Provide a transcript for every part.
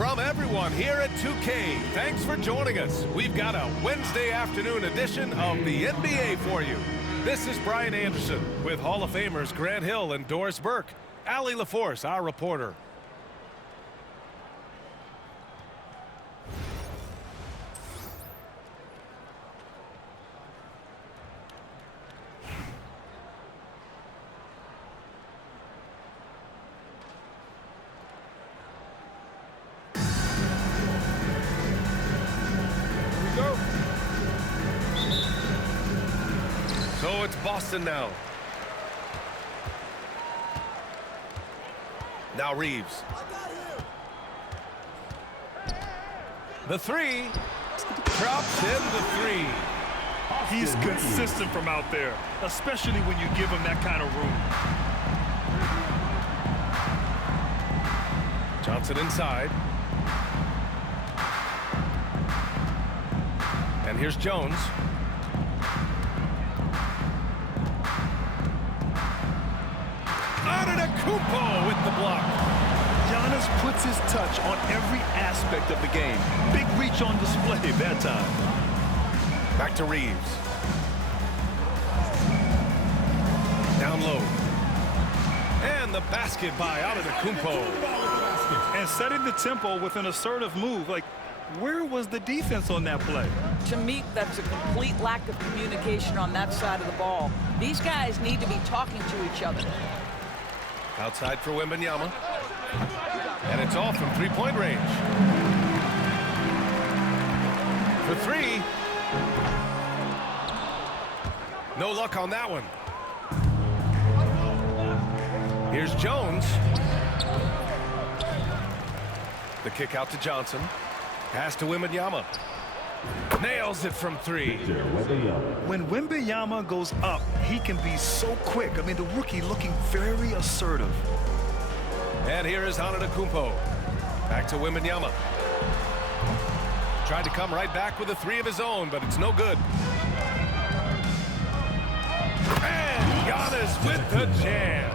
from everyone here at 2K. Thanks for joining us. We've got a Wednesday afternoon edition of the NBA for you. This is Brian Anderson with Hall of Famers Grant Hill and Doris Burke. Allie LaForce, our reporter. So it's Boston now. Now Reeves. The three. Drops in the three. He's consistent from out there, especially when you give him that kind of room. Johnson inside. And here's Jones. Antetokounmpo with the block. Giannis puts his touch on every aspect of the game. Big reach on display that time. Back to Reeves. Down low. And the basket by Antetokounmpo. And setting the tempo with an assertive move. Like, where was the defense on that play? To me, that's a complete lack of communication on that side of the ball. These guys need to be talking to each other. Outside for Wembanyama. And it's off from three-point range. For three. No luck on that one. Here's Jones. The kick out to Johnson. Pass to Wembanyama. Nails it from three. When Wembanyama goes up, he can be so quick. I mean, the rookie looking very assertive. And here is Antetokounmpo. Back to Wembanyama. Tried to come right back with a three of his own, but it's no good. And Giannis with the jam.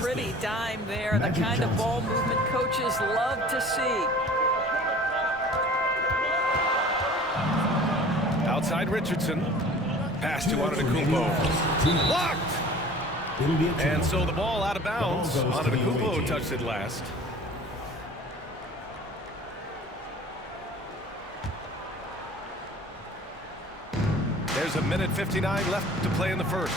Pretty dime there. The kind of ball movement coaches love to see. Outside Richardson. Pass to Antetokounmpo. Blocked! And so the ball out of bounds. Antetokounmpo touched it last. There's a minute 59 left to play in the first.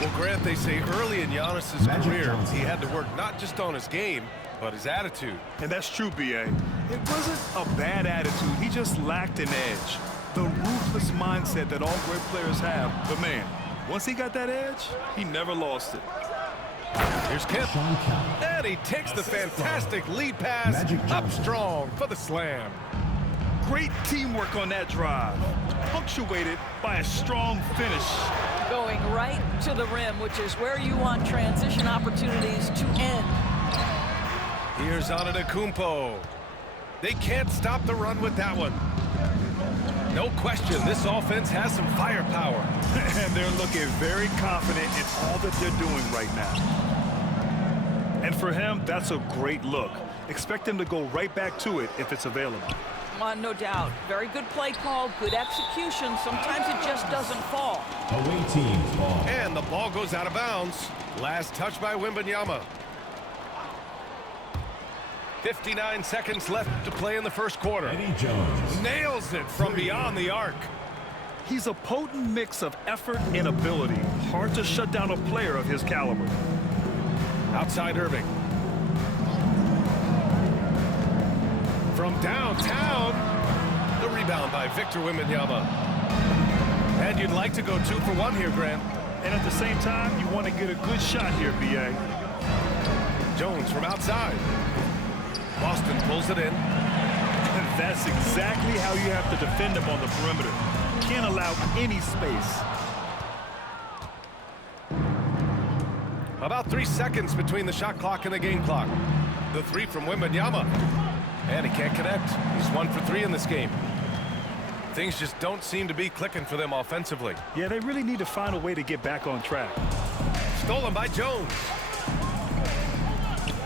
Well, Grant, they say early in Giannis' career, he had to work not just on his game, but his attitude. And that's true, B.A. It wasn't a bad attitude. He just lacked an edge. The ruthless mindset that all great players have. But, man, once he got that edge, he never lost it. Here's Kemp. And he takes the fantastic lead pass up strong for the slam. Great teamwork on that drive, punctuated by a strong finish. Going right to the rim, which is where you want transition opportunities to end. Here's Antetokounmpo. They can't stop the run with that one. No question, this offense has some firepower. And they're looking very confident in all that they're doing right now. And for him, that's a great look. Expect him to go right back to it if it's available. No doubt. Very good play call, good execution. Sometimes it just doesn't fall. Away team's ball. And the ball goes out of bounds. Last touch by Wembanyama. 59 seconds left to play in the first quarter. Eddie Jones nails it from beyond the arc. He's a potent mix of effort and ability. Hard to shut down a player of his caliber. Outside Irving. From downtown, the rebound by Victor Wembanyama. And you'd like to go 2 for 1 here, Grant. And at the same time, you want to get a good shot here, B.A. Jones from outside. Boston pulls it in. And that's exactly how you have to defend him on the perimeter. Can't allow any space. About 3 seconds between the shot clock and the game clock. The three from Wembanyama. And he can't connect. He's 1 for 3 in this game. Things just don't seem to be clicking for them offensively. Yeah, they really need to find a way to get back on track. Stolen by Jones.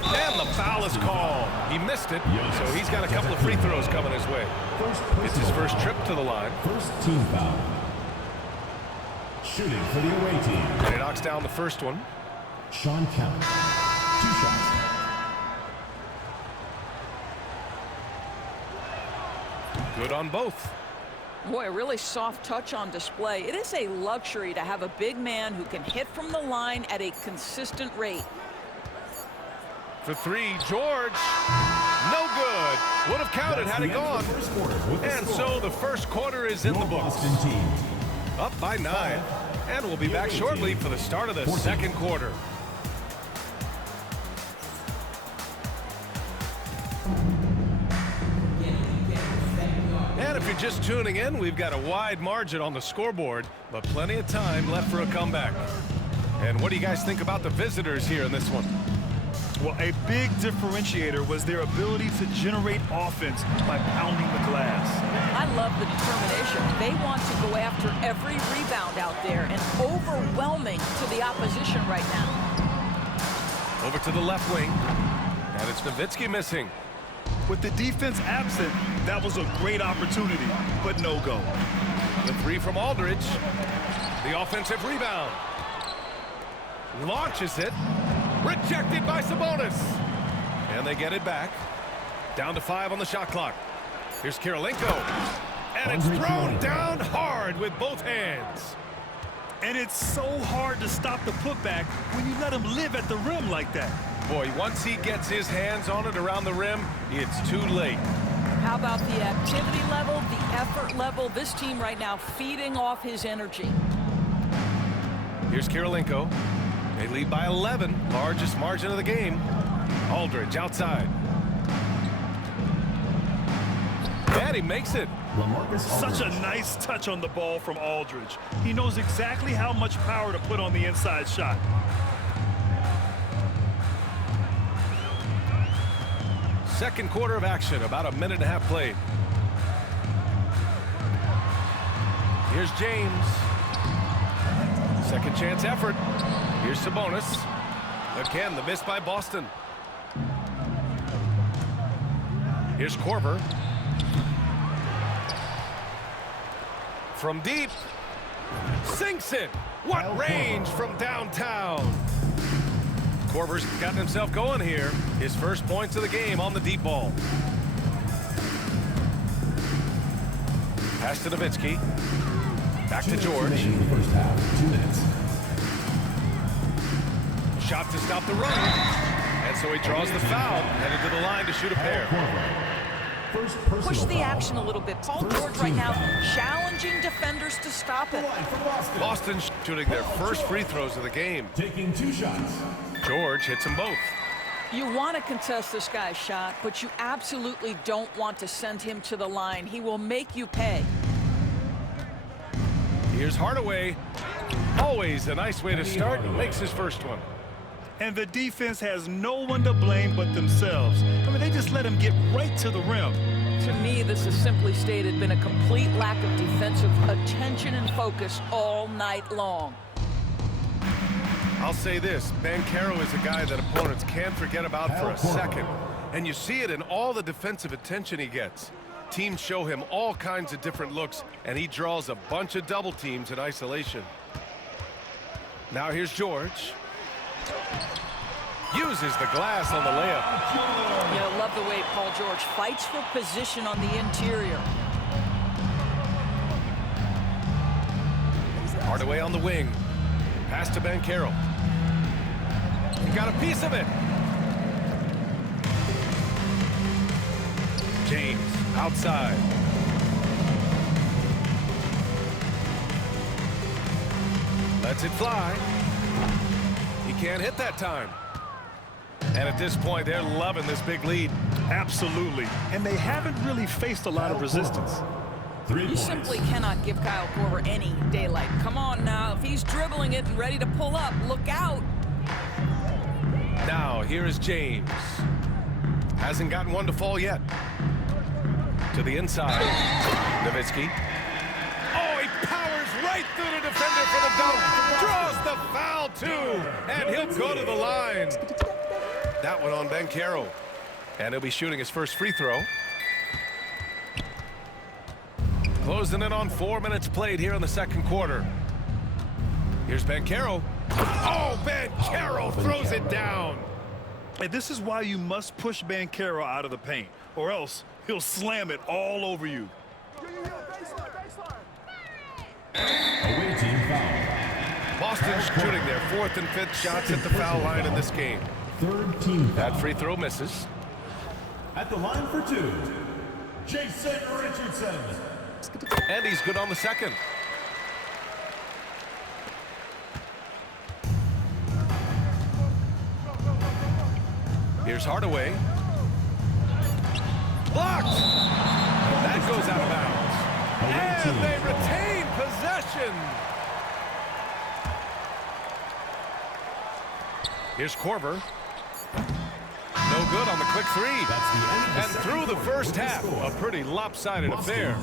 And the a foul is called. He missed it, so he's got a couple of free throws coming his way. It's his first trip to the line. First team foul. Shooting for the away team. And he knocks down the first one. Sean Count. 2 shots. Good on both. Boy, a really soft touch on display. It is a luxury to have a big man who can hit from the line at a consistent rate. For three, George. No good. Would have counted had it gone. And so the first quarter is in the books. Boston team. Up by 9. And we'll be back shortly for the start of the second quarter. And if you're just tuning in, we've got a wide margin on the scoreboard, but plenty of time left for a comeback. And what do you guys think about the visitors here in this one? Well, a big differentiator was their ability to generate offense by pounding the glass. I love the determination. They want to go after every rebound out there and overwhelming to the opposition right now. Over to the left wing. And it's Nowitzki missing. With the defense absent, that was a great opportunity, but no go. The three from Aldridge. The offensive rebound. Launches it. Rejected by Sabonis. And they get it back. Down to 5 on the shot clock. Here's Kirilenko. And it's thrown down hard with both hands. And it's so hard to stop the putback when you let him live at the rim like that. Boy, once he gets his hands on it around the rim, it's too late. How about the activity level, the effort level? This team right now feeding off his energy. Here's Kirilenko. They lead by 11, largest margin of the game. Aldridge outside. And he makes it. Such a nice touch on the ball from Aldridge. He knows exactly how much power to put on the inside shot. Second quarter of action, about a minute and a half played. Here's James. Second chance effort. Here's Sabonis. Again, the miss by Boston. Here's Korver. From deep. Sinks it. What range from downtown. Korver's gotten himself going here. His first points of the game on the deep ball. Pass to Nowitzki. Back to George. First half, 2 minutes. Shot to stop the run. And so he draws the foul. Headed to the line to shoot a pair. Push the action a little bit. Paul George right now challenging defenders to stop it. Boston shooting their first free throws of the game. Taking 2 shots. George hits them both. You want to contest this guy's shot, but you absolutely don't want to send him to the line. He will make you pay. Here's Hardaway. Always a nice way to start. Makes his first one. And the defense has no one to blame but themselves. I mean, they just let him get right to the rim. To me, this is simply stated been a complete lack of defensive attention and focus all night long. I'll say this, Banchero is a guy that opponents can't forget about for a second. And you see it in all the defensive attention he gets. Teams show him all kinds of different looks, and he draws a bunch of double teams in isolation. Now here's George. Uses the glass on the layup. You know, love the way Paul George fights for position on the interior. Hardaway on the wing. Pass to Banchero. He got a piece of it. James outside. Lets it fly. He can't hit that time. And at this point, they're loving this big lead. Absolutely. And they haven't really faced a lot of resistance. You simply cannot give Kyle Korver any daylight. Come on now. If he's dribbling it and ready to pull up, look out. Now, here is James. Hasn't gotten one to fall yet. To the inside. Nowitzki. Oh, he powers right through the defender for the dunk. Draws the foul, too. And he'll go to the line. that one on Banchero. And he'll be shooting his first free throw. Closing in on 4 minutes played here in the second quarter. Here's Banchero. Oh, Banchero throws it down. And this is why you must push Banchero out of the paint, or else he'll slam it all over you. Away team foul. Boston's shooting their 4th and 5th shots at the foul line in this game. Third team foul. That free throw misses. At the line for 2, Jason Richardson. And he's good on the second. Here's Hardaway. Blocked! That goes out of bounds. And they retain possession. Here's Korver. No good on the quick three. And through the first half, a pretty lopsided affair.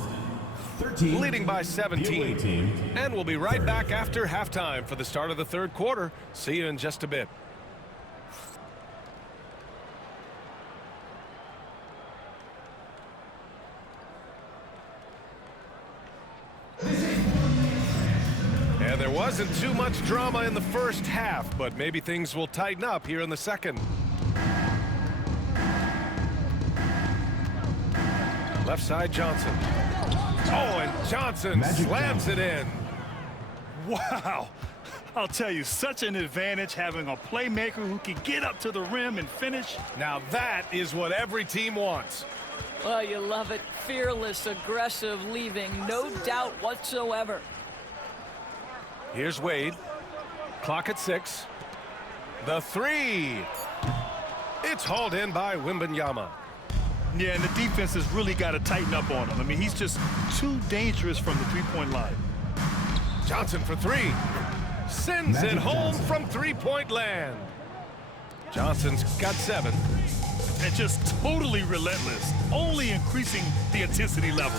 Leading by 17. And we'll be right back after halftime for the start of the third quarter. See you in just a bit. And there wasn't too much drama in the first half, but maybe things will tighten up here in the second. Left side, Johnson. Oh, and Johnson slams it in. Wow. I'll tell you, such an advantage having a playmaker who can get up to the rim and finish. Now that is what every team wants. Well, you love it. Fearless, aggressive, leaving no doubt whatsoever. Here's Wade. Clock at 6. The three. It's hauled in by Wembanyama. Yeah, and the defense has really got to tighten up on him. I mean, he's just too dangerous from the three-point line. Johnson for three. Sends it home from three-point land. Johnson's got 7. And just totally relentless, only increasing the intensity level.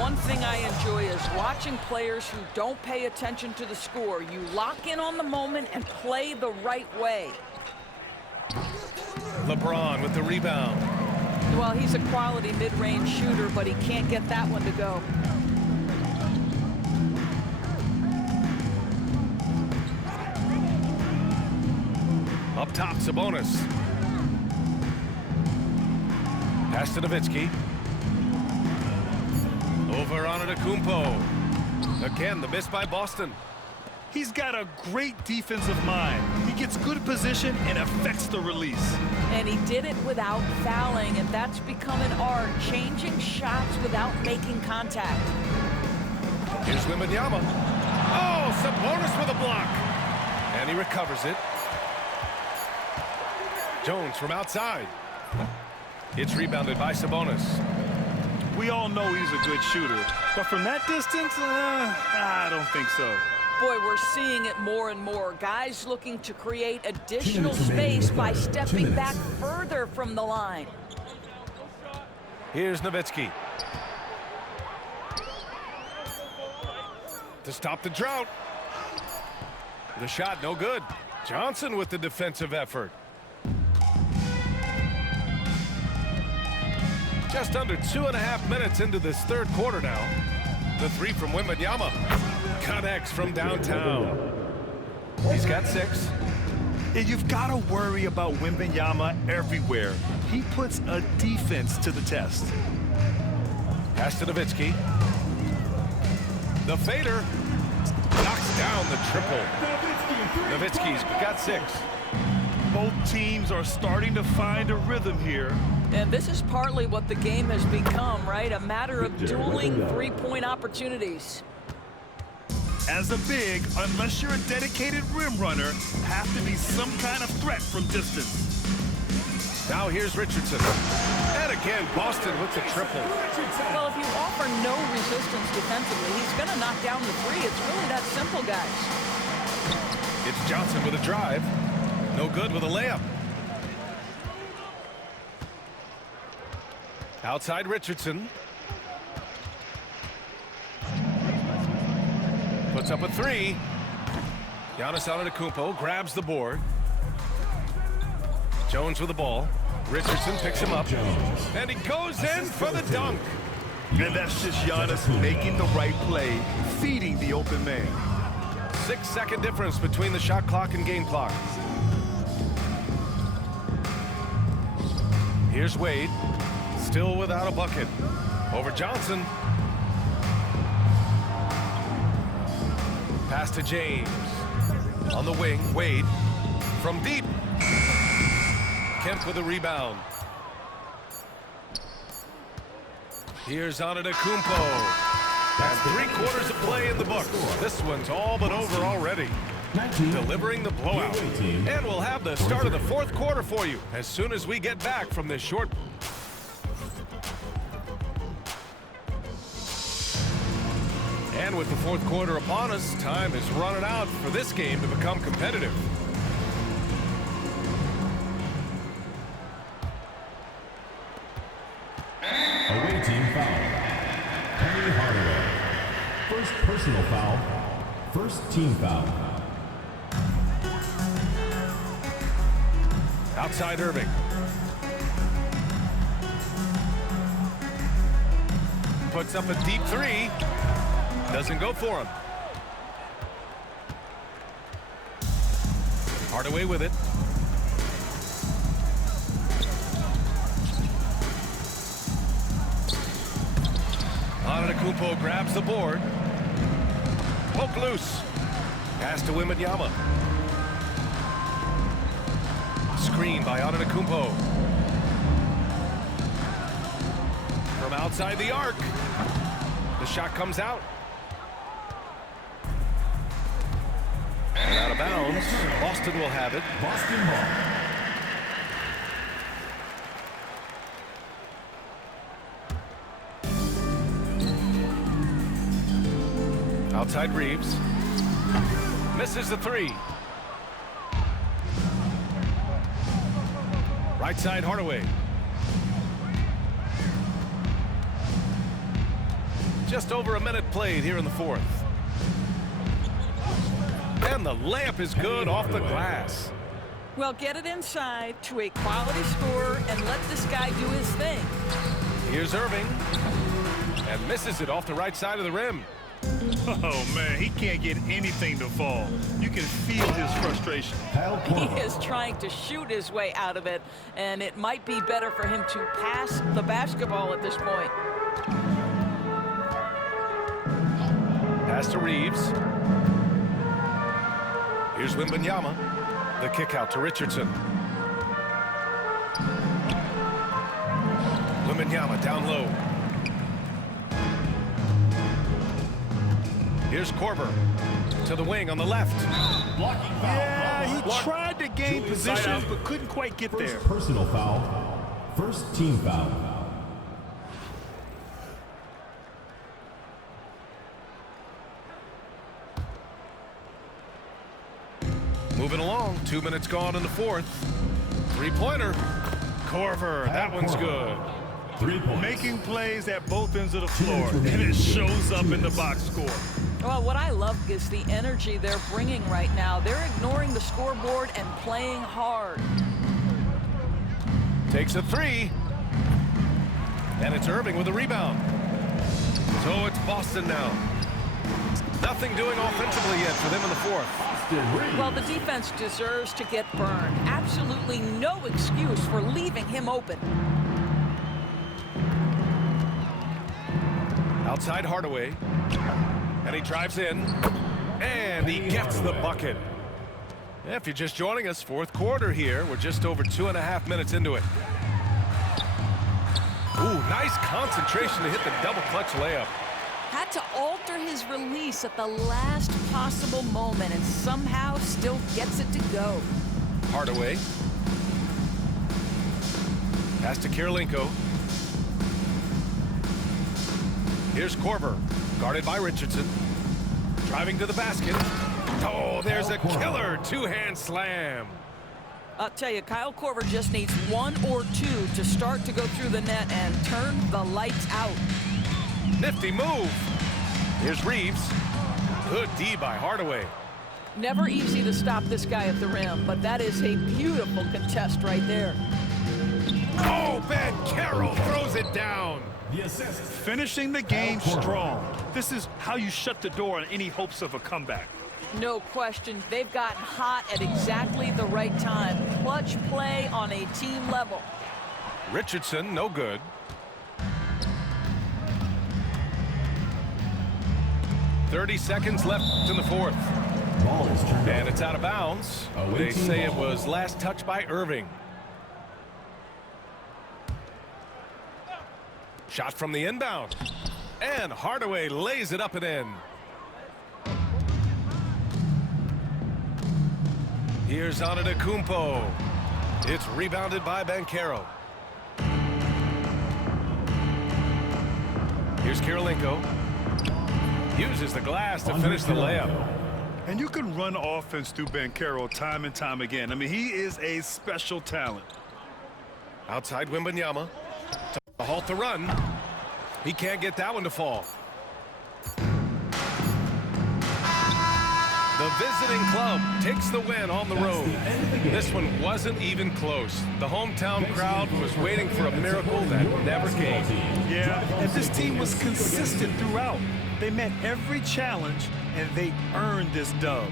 One thing I enjoy is watching players who don't pay attention to the score. You lock in on the moment and play the right way. LeBron with the rebound. Well, he's a quality mid-range shooter, but he can't get that one to go. Up top, Sabonis. Pass to Nowitzki. Over on Antetokounmpo. Again, the miss by Boston. He's got a great defensive mind. He gets good position and affects the release. And he did it without fouling, and that's become an art, changing shots without making contact. Here's Wembanyama. Oh, Sabonis with a block. And he recovers it. Jones from outside. It's rebounded by Sabonis. We all know he's a good shooter, but from that distance, I don't think so. Boy, we're seeing it more and more. Guys looking to create additional space by stepping back further from the line. Here's Nowitzki. To stop the drought. The shot no good. Johnson with the defensive effort. Just under 2.5 minutes into this third quarter now. The three from Wembanyama. Connects from downtown. He's got 6. And you've got to worry about Wembanyama everywhere. He puts a defense to the test. Pass to Nowitzki. The fader knocks down the triple. Nowitzki's got 6. Both teams are starting to find a rhythm here. And this is partly what the game has become, right? A matter of dueling three-point opportunities. As a big, unless you're a dedicated rim runner, have to be some kind of threat from distance. Now here's Richardson. And again, Boston with the triple. Well, if you offer no resistance defensively, he's going to knock down the three. It's really that simple, guys. It's Johnson with a drive. No good with a layup. Outside Richardson. Puts up a 3. Giannis Antetokounmpo grabs the board. Jones with the ball. Richardson picks him up. And he goes in for the dunk. And that's just Giannis making the right play, feeding the open man. 6-second difference between the shot clock and game clock. Here's Wade. Still without a bucket. Over Johnson. Pass to James. On the wing, Wade. From deep. Kemp with a rebound. Here's Antetokounmpo. And 3/4 of play in the books. This one's all but over already. Delivering the blowout. And we'll have the start of the 4th quarter for you as soon as we get back from this short. And with the 4th quarter upon us, time is running out for this game to become competitive. Away team foul. Penny Hardaway. First personal foul. First team foul. Outside Irving. Puts up a deep 3. Doesn't go for him. Hardaway with it. Antetokounmpo grabs the board. Poke loose. Pass to Wembanyama. Screen by Antetokounmpo. From outside the arc. The shot comes out. And out of bounds. Boston will have it. Boston ball. Outside Reeves. Misses the 3. Right side Hardaway. Just over a minute played here in the 4th. And the layup is good off the glass. Well, get it inside to a quality scorer and let this guy do his thing. Here's Irving. And misses it off the right side of the rim. Oh, man, he can't get anything to fall. You can feel his frustration. He is trying to shoot his way out of it, and it might be better for him to pass the basketball at this point. Pass to Reeves. Here's Wembanyama. The kick out to Richardson. Wembanyama down low. Here's Korver to the wing on the left. Blocking foul. Yeah, he tried to gain position, but couldn't quite get there. First personal foul. First team foul. Moving along. 2 minutes gone in the 4th. 3-pointer. Korver. That one's good. 3 points. Making plays at both ends of the floor, and it shows up in the box score. Well, what I love is the energy they're bringing right now. They're ignoring the scoreboard and playing hard. Takes a 3. And it's Irving with a rebound. So it's Boston now. Nothing doing offensively yet for them in the 4th. Well, the defense deserves to get burned. Absolutely no excuse for leaving him open. Outside Hardaway. And he drives in. And he gets the bucket. If you're just joining us, 4th quarter here. We're just over 2.5 minutes into it. Ooh, nice concentration to hit the double clutch layup. Had to alter his release at the last possible moment and somehow still gets it to go. Hardaway. Pass to Kirilenko. Here's Korver, guarded by Richardson. Driving to the basket. Oh, there's a killer 2-hand slam. I'll tell you, Kyle Korver just needs 1 or 2 to start to go through the net and turn the lights out. Nifty move. Here's Reeves. Good D by Hardaway. Never easy to stop this guy at the rim, but that is a beautiful contest right there. Oh, Ben Carroll throws it down. The assist. Finishing the game strong. This is how you shut the door on any hopes of a comeback. No question, they've gotten hot at exactly the right time. Clutch play on a team level. Richardson, no good. "30 seconds left in the fourth. Ball is turned And over. it's out of bounds. They say it was last touched by Irving. Shot from the inbound. And Hardaway lays it up and in. Here's Antetokounmpo. It's rebounded by Banchero. Here's Kirilenko. Uses the glass to finish the layup. And you can run offense through Banchero time and time again. I mean, he is a special talent. Outside Wembanyama to halt the run. He can't get that one to fall. The visiting club takes the win on the road. This one wasn't even close. The hometown crowd was waiting for a miracle that never came. Yeah, and this team was consistent throughout. They met every challenge, and they earned this dub.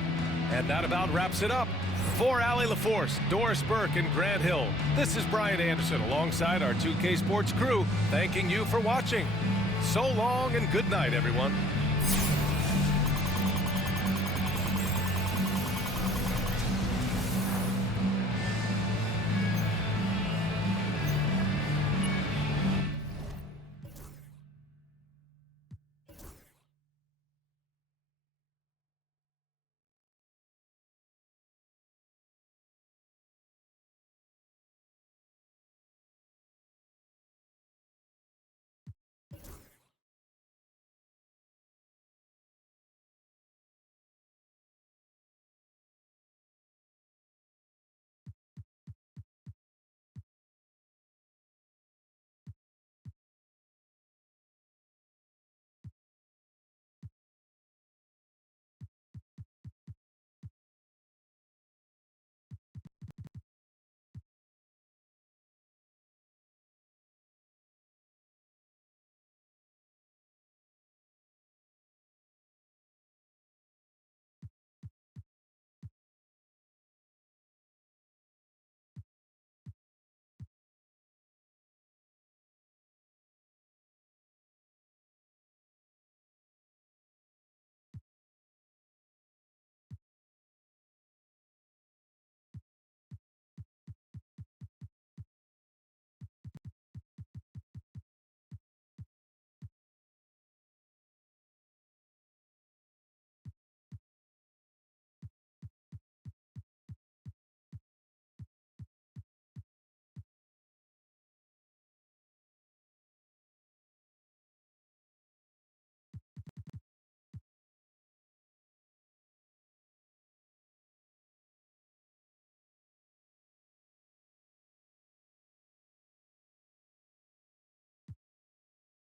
And that about wraps it up. For Allie LaForce, Doris Burke, and Grant Hill, this is Brian Anderson alongside our 2K Sports crew, thanking you for watching. So long and good night, everyone.